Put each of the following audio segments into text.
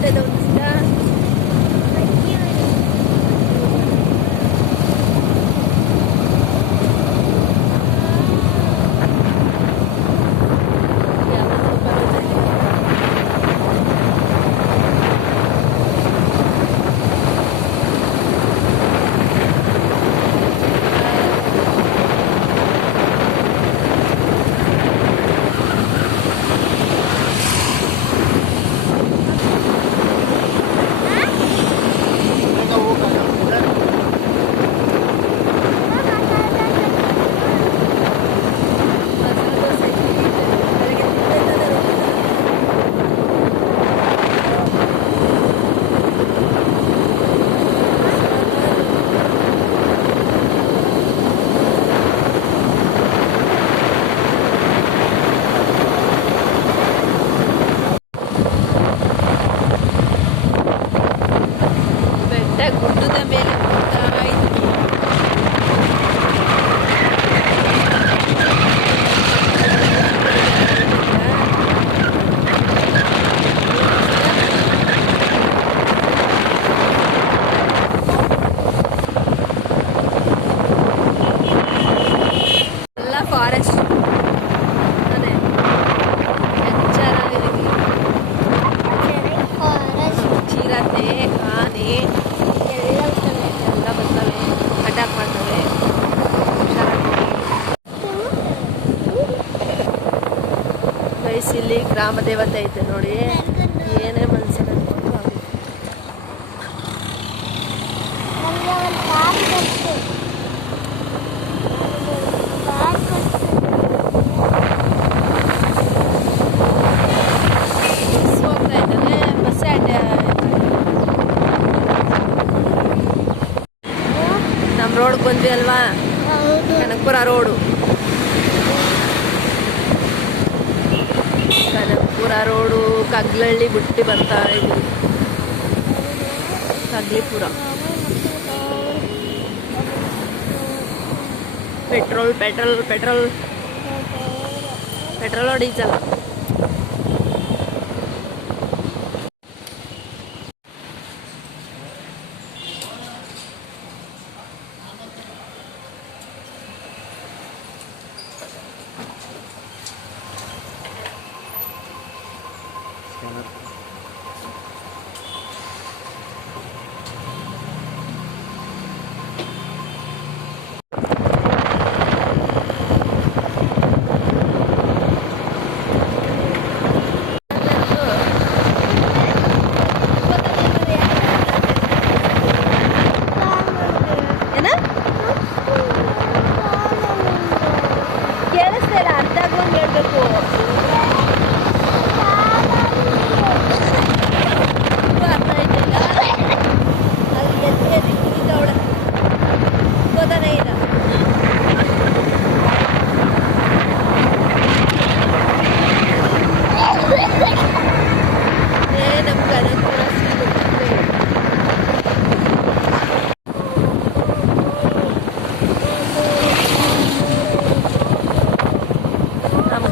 ಕಾಣ್ತದೆ ಒಂದು ಗುಡ್ಡದ ಮೇಲೆ ಹೋಗ್ತಾ ಇದ್ವಿ. ಎಲ್ಲ ಫಾರೆಸ್ಟ್ ಅದೇ ಚಿರತೆ ಆನೆ ಎಲ್ಲ ಬರ್ತವೆ, ಅಟ್ಯಾಕ್ ಮಾಡ್ತವೆ. ಗೈಸ್ ಇಲ್ಲಿ ಗ್ರಾಮ ದೇವತೆ ಐತೆ ನೋಡಿ, ಏನೇ ಮನಸ್ಸಿಗೆ ಅನ್ಕೊಂಡು ಆಗುತ್ತೆ. ಬಸ್ ಹೋಗ್ತಾ ಇದ್ದಾನೆ, ಬಸ್ಸೇ ಅಡ್ಡ. ನಮ್ಮ ರೋಡ್ಗೆ ಬಂದ್ವಿ ಅಲ್ವಾ, ಕನಕಪುರ ರೋಡು. ಕನಕಪುರ ರೋಡು ಕಗ್ಲಳ್ಳಿ ಬಿಟ್ಟು ಬರ್ತಾ ಇದ್ವಿ. Kaggalipura petrol petrol petrol petrol diesel.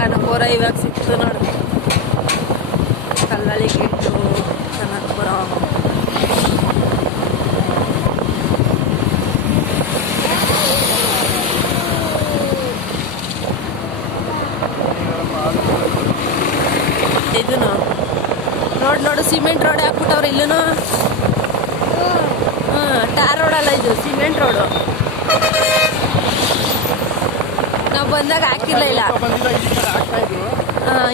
Kanakapura ಇವಾಗ ಸಿಕ್ತು ನೋಡಿ, ಕಲ್ಲಳ್ಳಿ ಗೇಟು ಕನಕಪುರ. ಇದು ರೋಡ್ ನೋಡು, ಸಿಮೆಂಟ್ ರೋಡ್ ಹಾಕ್ಬಿಟ್ಟವ್ರೆ ಇಲ್ಲೂ. ಟಾರ್ ರೋಡ್ ಅಲ್ಲ ಇದು, ಸಿಮೆಂಟ್ ರೋಡು. ನಾವು ಬಂದಾಗ ಹಾಕಿರ್ಲಿಲ್ಲ,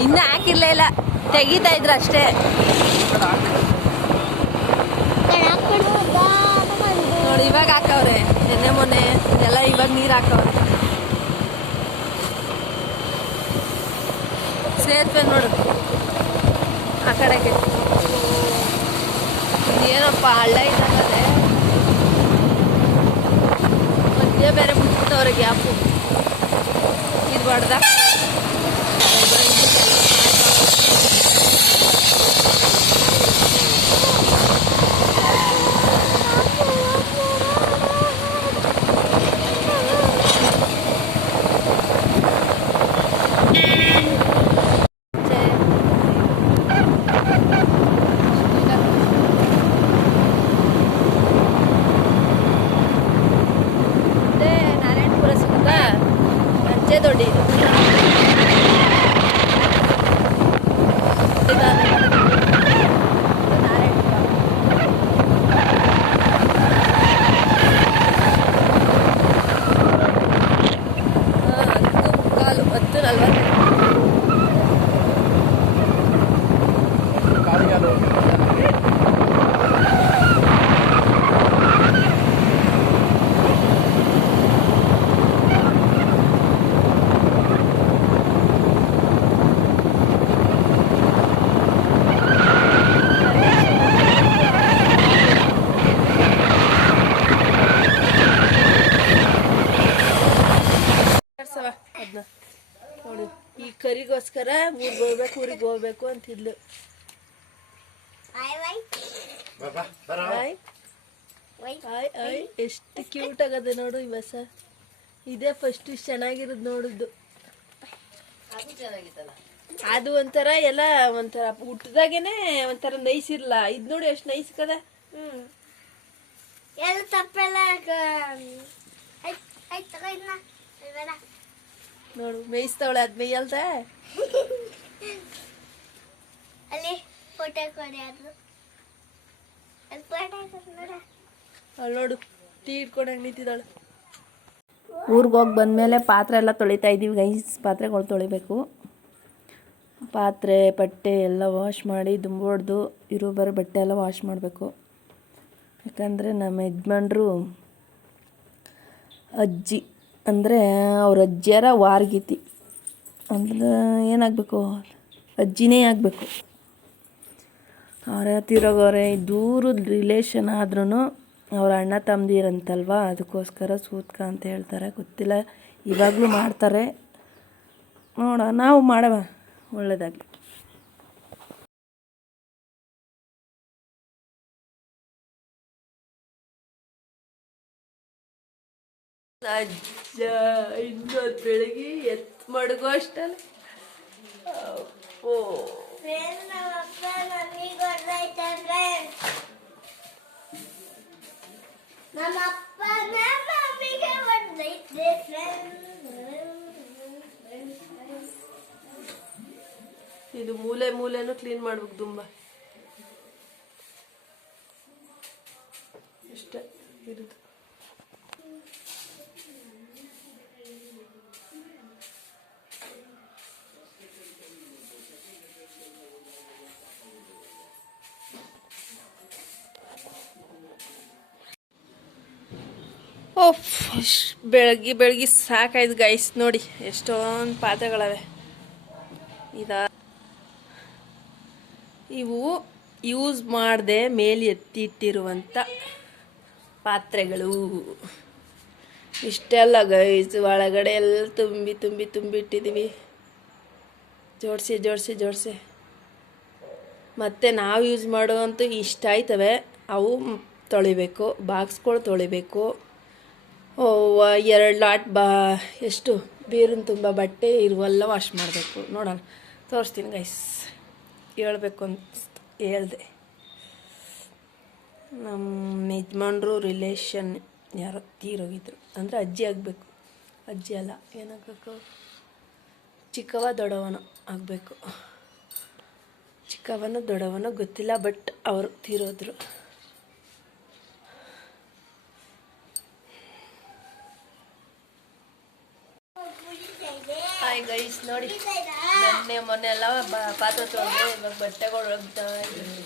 ಇನ್ನೂ ಹಾಕಿರ್ಲಿಲ್ಲ, ತೆಗಿತಾ ಇದ್ರು ಅಷ್ಟೇ. ನೋಡಿ ಇವಾಗ ಹಾಕವ್ರೆ, ನೆನ್ನೆ ಮೊನ್ನೆ ಎಲ್ಲ ಇವಾಗ ನೀರು ಹಾಕವ್ರೆ. ಸೇತುವೆ ನೋಡು ಆ ಕಡೆಗೆ, ಏನಪ್ಪ ಹಳ್ಳ ಇದ್ದಾಗದೆ ಮಧ್ಯೆ ಬೇರೆ ಮುಟ್ಬಿಟ್ಟವ್ರೆ ಗ್ಯಾಪು. ಇದು ಹೊಡೆದ ಅದನ್ನ ನೋಡು, ಈ ಕರಿಗೋಸ್ಕರ ಊರಿಗೆ ಹೋಗ್ಬೇಕು ಅಂತಿದ್ಲು. ಎಷ್ಟು ಕ್ಯೂಟ್ ಆಗದೆ ನೋಡು ಈ ಬಸ. ಇದೇ ಫಸ್ಟ್ ಇಷ್ಟು ಚೆನ್ನಾಗಿರೋದು ನೋಡಿದ್ದು. ಅದು ಒಂಥರ ಎಲ್ಲ ಒಂಥರ ಹುಟ್ಟದಾಗೇನೆ ಒಂಥರ ನೈಸ್ ಇರಲ್ಲ. ಇದು ನೋಡಿ ಎಷ್ಟು ನೈಸ್ ಕದ. ನೋಡು ಮೇಯಿಸ್ತಾವಳೆ, ಅದ್ ಮೇಯಲ್ದ ಅಲ್ಲಿ ನೋಡು ಟೀ ಇಟ್ಕೊಂಡಂಗೆ ನಿಂತಿದ್ದಾಳೆ. ಊರಿಗೆ ಹೋಗಿ ಬಂದಮೇಲೆ ಪಾತ್ರೆ ಎಲ್ಲ ತೊಳಿತಾ ಇದ್ದೀವಿ ಗೈಸ್. ಪಾತ್ರೆಗಳು ತೊಳಿಬೇಕು. ಪಾತ್ರೆ ಬಟ್ಟೆ ಎಲ್ಲ ವಾಶ್ ಮಾಡಿ ದುಂಬೊಡ್ದು ಇರೋ ಬರೋ ಬಟ್ಟೆ ಎಲ್ಲ ವಾಶ್ ಮಾಡಬೇಕು. ಯಾಕಂದರೆ ನಮ್ಮ ಯಜಮಾನ್ರು ಅಜ್ಜಿ ಅಂದರೆ ಅವ್ರ ಅಜ್ಜಿಯರ ವಾರ್ಗಿತಿ ಅಂದ್ರೆ ಏನಾಗಬೇಕು, ಅಜ್ಜಿನೇ ಆಗಬೇಕು. ಅವರ ತಿರೋಗೋರೆ ದೂರದ ರಿಲೇಷನ್ ಆದ್ರೂ ಅವ್ರ ಅಣ್ಣ ತಮ್ಮದಿರಂತಲ್ವ, ಅದಕ್ಕೋಸ್ಕರ ಸೂತ್ಕ ಅಂತ ಹೇಳ್ತಾರೆ. ಗೊತ್ತಿಲ್ಲ, ಇವಾಗಲೂ ಮಾಡ್ತಾರೆ. ನೋಡ ನಾವು ಮಾಡವ ಒಳ್ಳೆಯದಾಗಲಿ. ಅಜ್ಜ ಇನ್ನೊಂದು ಬೆಳಗ್ಗೆ ಎತ್ತು ಮಡಗೋ ಅಷ್ಟಲ್ಲ. ಇದು ಮೂಲೆನೂ ಕ್ಲೀನ್ ಮಾಡ್ಬೇಕು ತುಂಬ. ಇಷ್ಟೇ ಇರೋದು. ಓಫ್, ಬೆಳಗ್ಗೆ ಸಾಕಾಯ್ತು ಗೈಸ್. ನೋಡಿ ಎಷ್ಟೊಂದು ಪಾತ್ರೆಗಳವೆ. ಇವು ಯೂಸ್ ಮಾಡದೆ ಮೇಲೆ ಎತ್ತಿಟ್ಟಿರುವಂಥ ಪಾತ್ರೆಗಳು ಇಷ್ಟೆಲ್ಲ ಗೈಸ್. ಒಳಗಡೆ ಎಲ್ಲ ತುಂಬಿಟ್ಟಿದ್ದೀವಿ. ಜೋಡಿಸಿ ಮತ್ತು ನಾವು ಯೂಸ್ ಮಾಡುವಂತೂ ಇಷ್ಟ ಆಯ್ತವೆ. ಅವು ತೊಳಿಬೇಕು, ಬಾಕ್ಸ್ಗಳು ತೊಳಿಬೇಕು. 2 ಲಾಟ್ ಎಷ್ಟು ಬೀರಿನ ತುಂಬ ಬಟ್ಟೆ ಇರುವೆಲ್ಲ ವಾಶ್ ಮಾಡಬೇಕು. ನೋಡೋಣ, ತೋರಿಸ್ತೀನಿ ಗೈಸ್. ಹೇಳ್ಬೇಕು ಅಂತ ಹೇಳ್ದೆ. ನಮ್ಮ ಯಜಮಾನ್ರು ರಿಲೇಷನ್ ಯಾರೋ ತೀರೋಗಿದ್ರು, ಅಂದರೆ ಅಜ್ಜಿ ಆಗಬೇಕು. ಅಜ್ಜಿ ಅಲ್ಲ, ಏನಾಗಬೇಕು, ಚಿಕ್ಕವ ದೊಡ್ಡವನು ಆಗಬೇಕು. ಚಿಕ್ಕವನು ದೊಡ್ಡವನು ಗೊತ್ತಿಲ್ಲ, ಬಟ್ ಅವರು ತೀರೋದ್ರು. ಹಾಯ್ ಗೈಸ್, ನೋಡಿ ಮೊನ್ನೆ ಎಲ್ಲ ಪಾತ್ರೆ ತೊಳೆದು ಇವಾಗ ಬಟ್ಟೆಗಳು ಒಗ್ತಾ ಇದ್ದೀನಿ.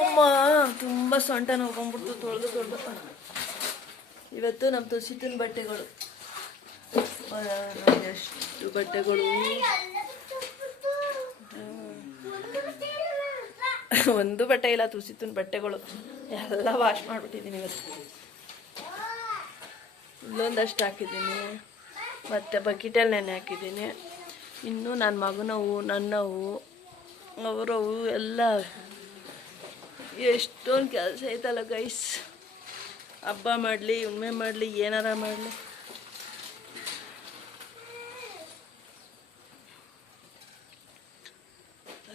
ಅಮ್ಮ ತುಂಬ ಸೊಂಟ ನೋಡ್ಕೊಂಡ್ಬಿಡ್ತು ತೊಳೆದು. ಇವತ್ತು ನಮ್ಮ ತುಸಿತಿನ ಬಟ್ಟೆಗಳು ಎಷ್ಟು ಬಟ್ಟೆಗಳು. ಒಂದು ಬಟ್ಟೆ ಇಲ್ಲ, ತುಸಿತಿನ ಬಟ್ಟೆಗಳು ಎಲ್ಲ ವಾಶ್ ಮಾಡಿಬಿಟ್ಟಿದ್ದೀನಿ ಇವತ್ತು. ಇಲ್ಲೊಂದಷ್ಟು ಹಾಕಿದ್ದೀನಿ, ಮತ್ತು ಬಕೆಟಲ್ಲಿ ನೆನೆ ಹಾಕಿದ್ದೀನಿ. ಇನ್ನೂ ನನ್ನ ಮಗನವು, ನನ್ನವು, ಅವರವು ಎಲ್ಲ ಎಷ್ಟೊಂದು ಕೆಲಸ ಐತಲ್ಲ ಗೈಸ್. ಹಬ್ಬ ಮಾಡಲಿ, ಹುಣ್ಣಿಮೆ ಮಾಡಲಿ, ಏನಾರ ಮಾಡಲಿ,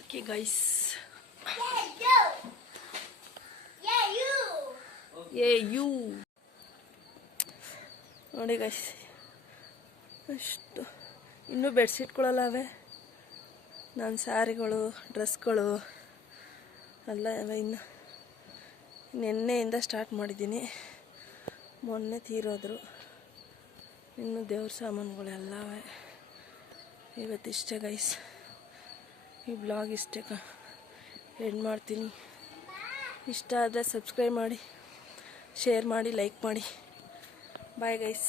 ಓಕೆ ಗೈಸ್. ಯು ನೋಡಿ ಗೈಸ್, ಅಷ್ಟು ಇನ್ನೂ ಬೆಡ್ಶೀಟ್ಗಳಲ್ಲ ಅವೆ. ನನ್ನ ಸ್ಯಾರಿಗಳು ಡ್ರೆಸ್ಗಳು ಎಲ್ಲ ಇನ್ನು ನಿನ್ನೆಯಿಂದ ಸ್ಟಾರ್ಟ್ ಮಾಡಿದ್ದೀನಿ. ಮೊನ್ನೆ ತೀರೋದ್ರು. ಇನ್ನು ದೇವ್ರ ಸಾಮಾನುಗಳೆಲ್ಲವೇ. ಇವತ್ತಿಷ್ಟೇ ಗೈಸ್, ಈ ಬ್ಲಾಗ್ ಇಷ್ಟೇ ಎಂಡ್ ಮಾಡ್ತೀನಿ. ಇಷ್ಟ ಆದರೆ ಸಬ್ಸ್ಕ್ರೈಬ್ ಮಾಡಿ, ಶೇರ್ ಮಾಡಿ, ಲೈಕ್ ಮಾಡಿ. Bye guys.